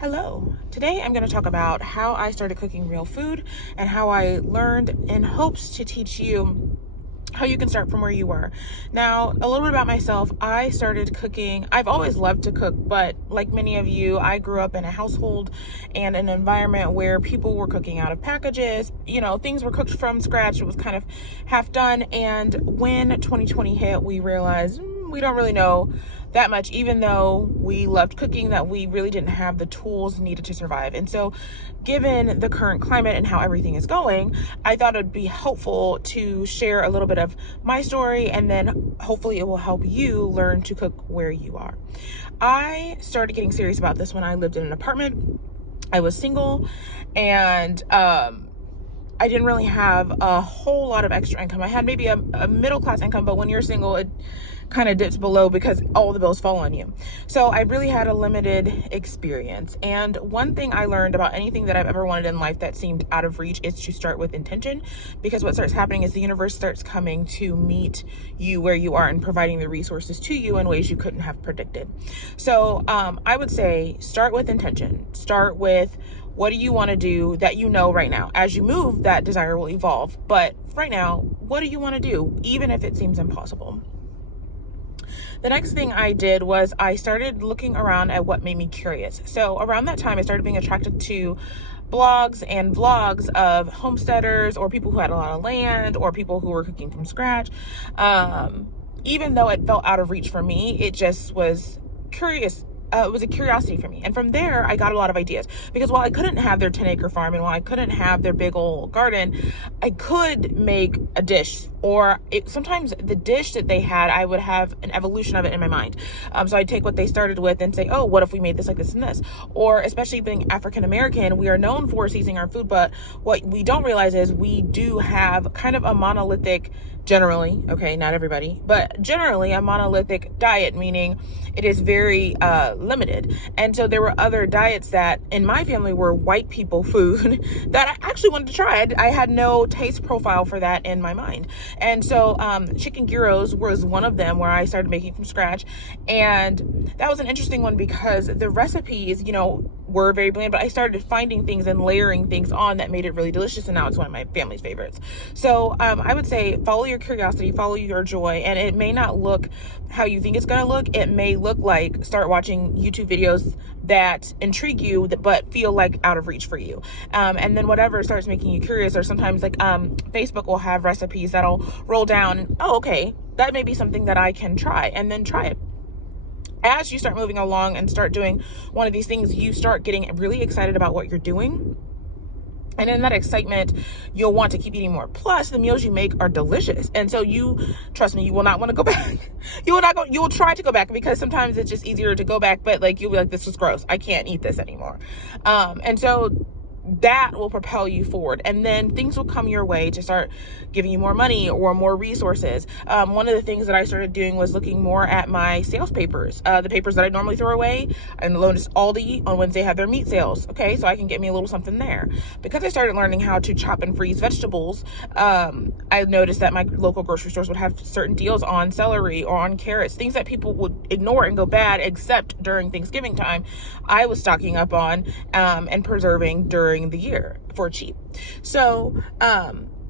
Hello. Today I'm going to talk about how I started cooking real food and how I learned in hopes to teach you how you can start from where you were. Now, a little bit about myself. I started cooking. I've always loved to cook, but like many of you, I grew up in a household and an environment where people were cooking out of packages. Things were cooked from scratch. It was kind of half done. And when 2020 hit, we realized we don't really know that much, even though we loved cooking, that we really didn't have the tools needed to survive. And so given the current climate and how everything is going, I thought it would be helpful to share a little bit of my story, and then hopefully it will help you learn to cook where you are. I started getting serious about this when I lived in an apartment. I was single, and I didn't really have a whole lot of extra income. I had maybe a middle class income, but when you're single, it kind of dips below because all the bills fall on you. So I really had a limited experience. And one thing I learned about anything that I've ever wanted in life that seemed out of reach is to start with intention, because what starts happening is the universe starts coming to meet you where you are and providing the resources to you in ways you couldn't have predicted. So I would say start with intention. Start with, what do you want to do that you know right now? As you move, that desire will evolve. But right now, what do you want to do, even if it seems impossible? The next thing I did was I started looking around at what made me curious. So around that time, I started being attracted to blogs and vlogs of homesteaders or people who had a lot of land or people who were cooking from scratch. Even though it felt out of reach for me, it just was curious. It was a curiosity for me. And from there, I got a lot of ideas, because while I couldn't have their 10-acre farm and while I couldn't have their big old garden, I could make a dish, or sometimes the dish that they had, I would have an evolution of it in my mind. So I'd take what they started with and say, oh, what if we made this like this and this? Or especially being African American, we are known for seasoning our food, but what we don't realize is we do have kind of a monolithic, generally, okay, not everybody, but generally a monolithic diet, meaning it is very limited. And so there were other diets that in my family were white people food that I actually wanted to try. I had no taste profile for that in my mind. And so chicken gyros was one of them where I started making from scratch. And that was an interesting one because the recipes, were very bland, but I started finding things and layering things on that made it really delicious. And now it's one of my family's favorites. So I would say follow your curiosity, follow your joy. And it may not look how you think it's going to look. It may look like start watching YouTube videos that intrigue you, but feel like out of reach for you. And then whatever starts making you curious, or sometimes like Facebook will have recipes that'll roll down. And, oh, okay, that may be something that I can try, and then try it. As you start moving along and start doing one of these things, you start getting really excited about what you're doing. And in that excitement, you'll want to keep eating more. Plus, the meals you make are delicious. And so trust me, you will not want to go back. You will try to go back, because sometimes it's just easier to go back, but you'll be like, this was gross. I can't eat this anymore. And so that will propel you forward, and then things will come your way to start giving you more money or more resources. One of the things that I started doing was looking more at my sales papers, the papers that I normally throw away. I noticed Aldi on Wednesday have their meat sales. Okay, so I can get me a little something there. Because I started learning how to chop and freeze vegetables, I noticed that my local grocery stores would have certain deals on celery or on carrots, things that people would ignore and go bad except during Thanksgiving time. I was stocking up on and preserving during the year for cheap. So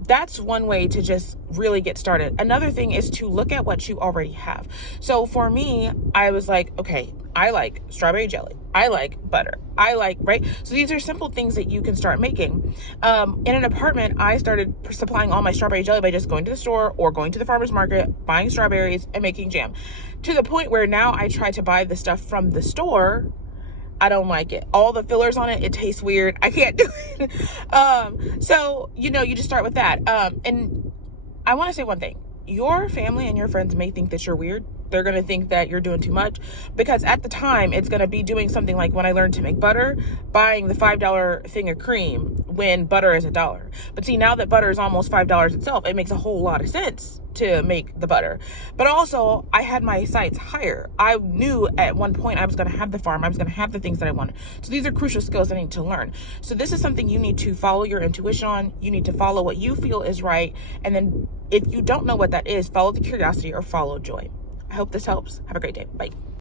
that's one way to just really get started. Another thing is to look at what you already have. So for me, I was like, okay, I like strawberry jelly. I like butter. Right? So these are simple things that you can start making. In an apartment, I started supplying all my strawberry jelly by just going to the store or going to the farmer's market, buying strawberries and making jam, to the point where now I try to buy the stuff from the store. I don't like it. All the fillers on it, it tastes weird. I can't do it. So, you just start with that. And I want to say one thing. Your family and your friends may think that you're weird. They're going to think that you're doing too much, because at the time it's going to be doing something like when I learned to make butter, buying the $5 thing of cream when butter is $1. But see, now that butter is almost $5 itself, it makes a whole lot of sense to make the butter. But also, I had my sights higher. I knew at one point I was going to have the farm. I was going to have the things that I wanted. So these are crucial skills I need to learn. So this is something you need to follow your intuition on. You need to follow what you feel is right. And then if you don't know what that is, follow the curiosity or follow joy. I hope this helps. Have a great day. Bye.